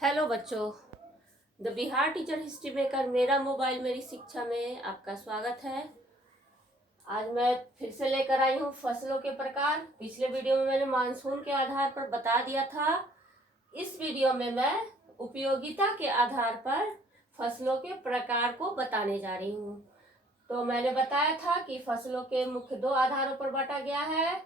Hello बच्चों, the Bihar teacher history maker मेरा mobile मेरी शिक्षा में आपका स्वागत है। आज मैं फिर से लेकर आई हूँ फसलों के प्रकार। पिछले वीडियो में मैंने मानसून के आधार पर बता दिया था। इस वीडियो में मैं उपयोगिता के आधार पर फसलों के प्रकार को बताने जा रही हूँ। तो मैंने बताया था कि फसलों के मुख्य दो आधारों पर बांटा गया है,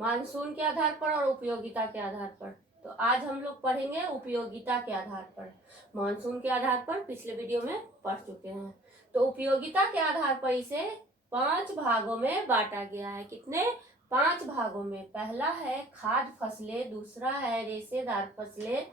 मानसून के आधार पर और उपयोगिता के आधार पर। तो आज हम लोग पढ़ेंगे उपयोगिता के आधार पर। मानसून के आधार पर पिछले वीडियो में पढ़ चुके हैं। तो उपयोगिता के आधार पर इसे 5 भागों में बांटा गया है। कितने? 5 भागों में। पहला है खाद्य फसलें, दूसरा है रेशेदार फसलें,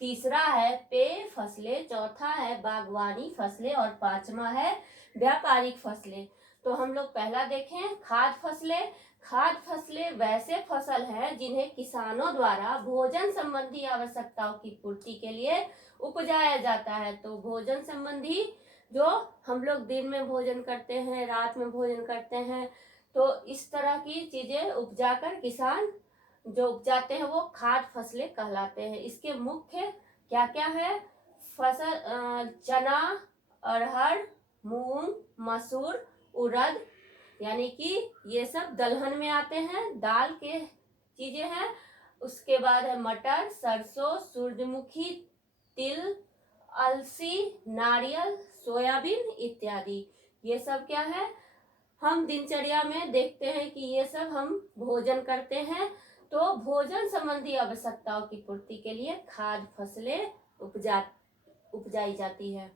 तीसरा है पेय फसलें, चौथा है बागवानी फसलें और पांचवा है व्यापारिक फसलें। तो हम लोग पहला देखें खाद्य फसलें। खाद्य फसलें वैसे फसल हैं जिन्हें किसानों द्वारा भोजन संबंधी आवश्यकताओं की पूर्ति के लिए उपजाया जाता है। तो भोजन संबंधी जो हम लोग दिन में भोजन करते हैं, रात में भोजन करते हैं, तो इस तरह की चीजें उपजाकर किसान जो उपजाते हैं वो खाद्य फसलें कहलाते हैं। इसके मुख्य क्या क्या है? फसल चना, अरहर, मूंग, मसूर, उड़द, यानी कि ये सब दलहन में आते हैं, दाल के चीजें हैं। उसके बाद है मटर, सरसों, सूरजमुखी, तिल, अलसी, नारियल, सोयाबीन इत्यादि। ये सब क्या है? हम दिनचर्या में देखते हैं कि ये सब हम भोजन करते हैं। तो भोजन संबंधी आवश्यकताओं की पूर्ति के लिए खाद्य फसलें उपजाई जाती है।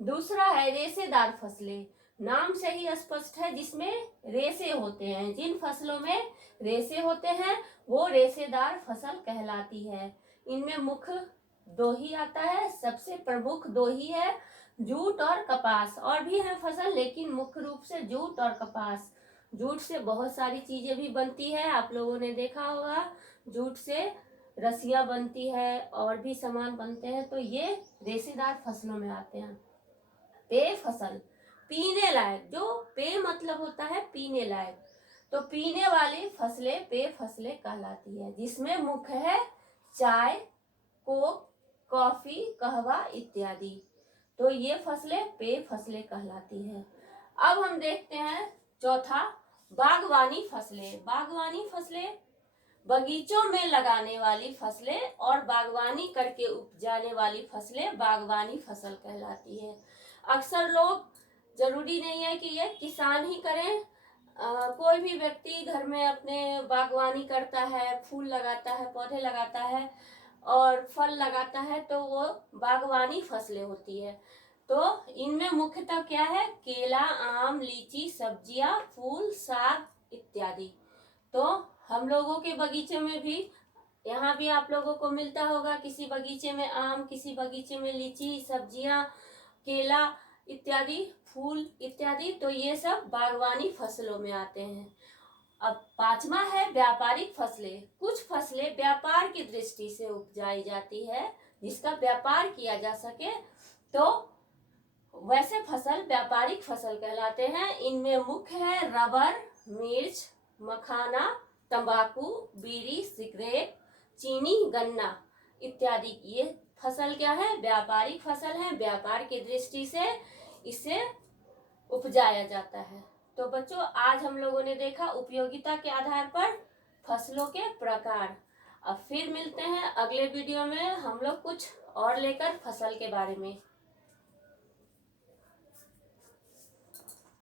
दूसरा है रेशेदार फसलें। नाम से ही स्पष्ट है, जिसमें रेशे होते हैं। जिन फसलों में रेशे होते हैं वो रेशेदार फसल कहलाती है। इनमें मुख्य दो ही आता है, सबसे प्रमुख दो ही है, जूट और कपास। और भी है फसल, लेकिन मुख्य रूप से जूट और कपास। जूट से बहुत सारी चीजें भी बनती है, आप लोगों ने देखा होगा। जूट से रस्सियां बनती है और भी सामान बनते हैं। तो ये रेशेदार फसलों में आते हैं। पेय फसल, पीने लायक, जो पेय मतलब होता है पीने लायक, तो पीने वाली फसलें पेय फसलें कहलाती है, जिसमें मुख्य है चाय, कोक, कॉफी, कहवा इत्यादि। तो ये फसलें पेय फसलें कहलाती है। अब हम देखते हैं चौथा, बागवानी फसलें। बागवानी फसलें बगीचों में लगाने वाली फसलें और बागवानी करके उपजाने वाली फसलें बागवानी फसल कहलाती है। अक्सर लोग, जरूरी नहीं है कि ये किसान ही करें, कोई भी व्यक्ति घर में अपने बागवानी करता है, फूल लगाता है, पौधे लगाता है और फल लगाता है, तो वो बागवानी फसलें होती है। तो इनमें मुख्यतः क्या है? केला, आम, लीची, सब्जियां, फूल, साग इत्यादि। तो हम लोगों के बगीचे में भी, यहाँ भी आप लोगों को मिलता होगा, किसी बगीचे में आम, किसी बगीचे में लीची, सब्जियां, केला इत्यादि, फूल इत्यादि। तो ये सब बागवानी फसलों में आते हैं। अब पांचवा है व्यापारिक फसलें। कुछ फसलें व्यापार की दृष्टि से उपजाई जाती है, जिसका व्यापार किया जा सके, तो वैसे फसल व्यापारिक फसल कहलाते हैं। इनमें मुख्य है रबर, मिर्च, मखाना, तंबाकू, बीड़ी, सिगरेट, चीनी, गन्ना इत्यादि। ये फसल क्या है? व्यापारिक फसल है। व्यापार की दृष्टि से इसे उपजाया जाता है। तो बच्चों, आज हम लोगों ने देखा उपयोगिता के आधार पर फसलों के प्रकार। अब फिर मिलते हैं अगले वीडियो में, हम लोग कुछ और लेकर फसल के बारे में।